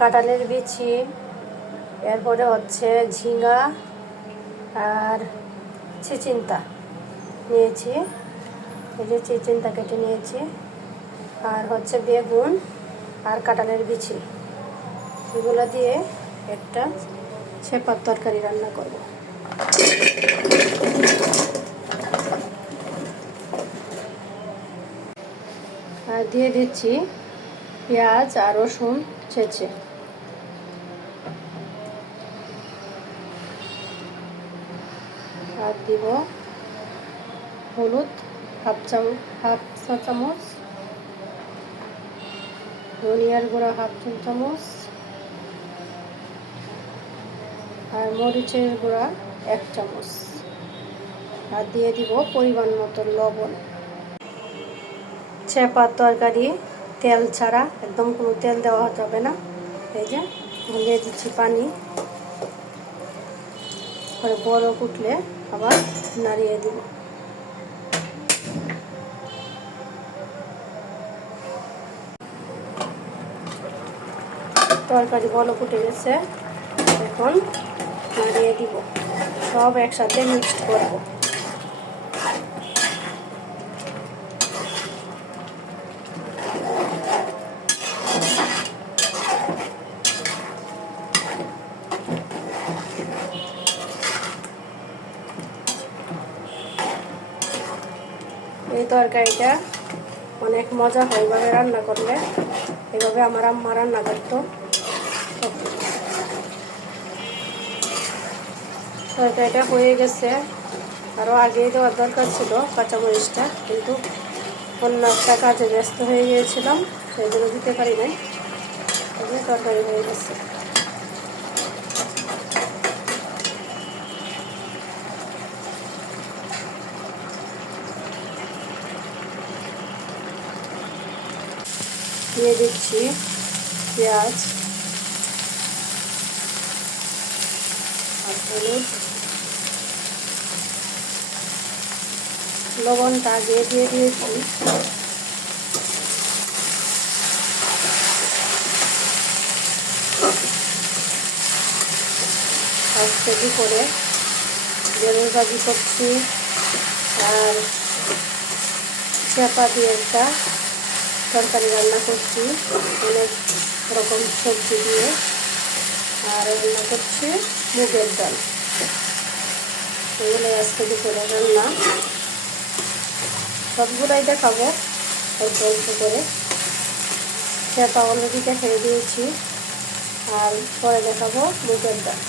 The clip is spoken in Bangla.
কাঁঠালের বিচি, এরপরে হচ্ছে ঝিঙা আর চিচিন্তা নিয়েছি। এই যে চিচিন্তা কেটে নিয়েছি, আর হচ্ছে বেগুন আর কাঁঠালের বিচি, এগুলো দিয়ে একটা ছেপার তরকারি রান্না করব। আর দিয়ে দিচ্ছি পেঁয়াজ আর রসুন ছেঁচে। আর দিব হলুদ হাফ চা চামচ, ধনিয়ার গুঁড়া হাফ চা চামচ, আর মরিচের গুঁড়া 1 চামচ, আর দিয়ে দিব পরিমাণ মতো লবণ। ছেপার তরকারি তেল ছাড়া, একদম কোনো তেল দেওয়া যাবে না। এই যে দিয়ে দিচ্ছি পানি, পরে বড় ফুটলে আবার নাড়িয়ে দিব। তরকারি বড় ফুটে গেছে, এখন নাড়িয়ে দিব, সব একসাথে মিক্সড করব। এই তরকারিটা অনেক মজা হয় এভাবে রান্না করলে। এভাবে আমার আম্মা রান্না করতো। তরকারিটা হয়ে গেছে, আরও আগেই দেওয়ার দরকার ছিল কাঁচামরিচটা, কিন্তু অন্য একটা কাজে ব্যস্ত হয়ে গিয়েছিলাম, সেই জন্য দিতে পারি নাই। তরকারি হয়ে গেছে। দিয়ে দিচ্ছি পেঁয়াজ আর হলুদ, লবণটা আগে দিয়ে দিয়েছি। আজকে দুপুরে বেগুন ভাজি করছি, আর চেপা দিয়ে একটা তরকারি রান্না করছি অনেক রকম সবজি দিয়ে, আর রান্না করছি মুগের ডাল। এগুলো আজকে দুপুরে রান্না, সবগুলোই দেখাবো অল্প অল্প করে। চেপা অলরেডি দেখিয়ে দিয়েছি, আর পরে দেখাবো মুগের ডাল।